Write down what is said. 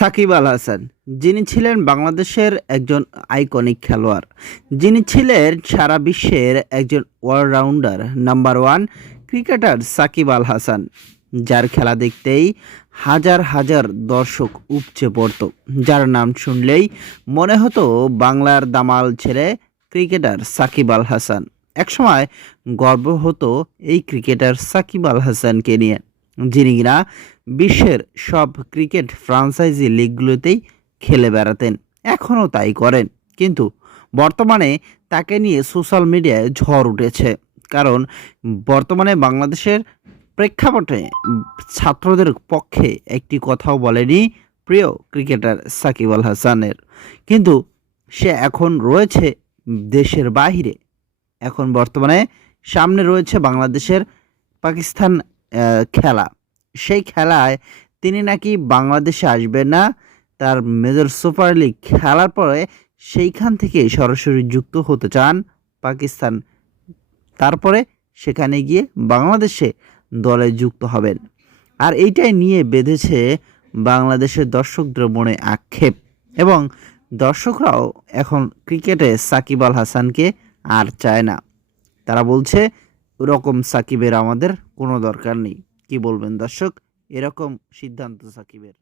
সাকিব আল হাসান, যিনি ছিলেন বাংলাদেশের একজন আইকনিক খেলোয়াড়। যিনি ছিলেন সারা বিশ্বের একজন allrounder number one cricketer Shakib Al Hasan, যার খেলা দেখতেই হাজার হাজার দর্শক উপচে পড়তো। যার নাম শুনলেই মনে হতো বাংলার দামাল ছেলে ক্রিকেটার সাকিব আল হাসান। একসময় গর্ব হতো এই ক্রিকেটার সাকিব আল হাসানকে নিয়ে। যিনি কিনা বিশ্বের সব ক্রিকেট ফ্রাঞ্চাইজি লিগগুলোতেই খেলে বেড়াতেন, এখনও তাই করেন। কিন্তু বর্তমানে তাকে নিয়ে সোশ্যাল মিডিয়ায় ঝড় উঠেছে। কারণ বর্তমানে বাংলাদেশের প্রেক্ষাপটে ছাত্রদের পক্ষে একটি কথাও বলেনি প্রিয় ক্রিকেটার সাকিব আল হাসানের। কিন্তু সে এখন রয়েছে দেশের বাহিরে। এখন বর্তমানে সামনে রয়েছে বাংলাদেশের পাকিস্তান খেলা। সেই খেলায় তিনি নাকি বাংলাদেশে আসবেন না, তার মেজর সুপার লিগ খেলার পরে সেইখান থেকে সরাসরি যুক্ত হতে চান পাকিস্তান। তারপরে সেখানে গিয়ে বাংলাদেশে দলে যুক্ত হবেন। আর এইটাই নিয়ে বেঁধেছে বাংলাদেশের দর্শকদের মনে আক্ষেপ। এবং দর্শকরাও এখন ক্রিকেটে সাকিব আল হাসানকে আর চায় না। তারা বলছে ওরকম সাকিবের আমাদের কোনো দরকার নেই। কি বলবেন দর্শক? এরকম সিদ্ধান্ত সাকিবের।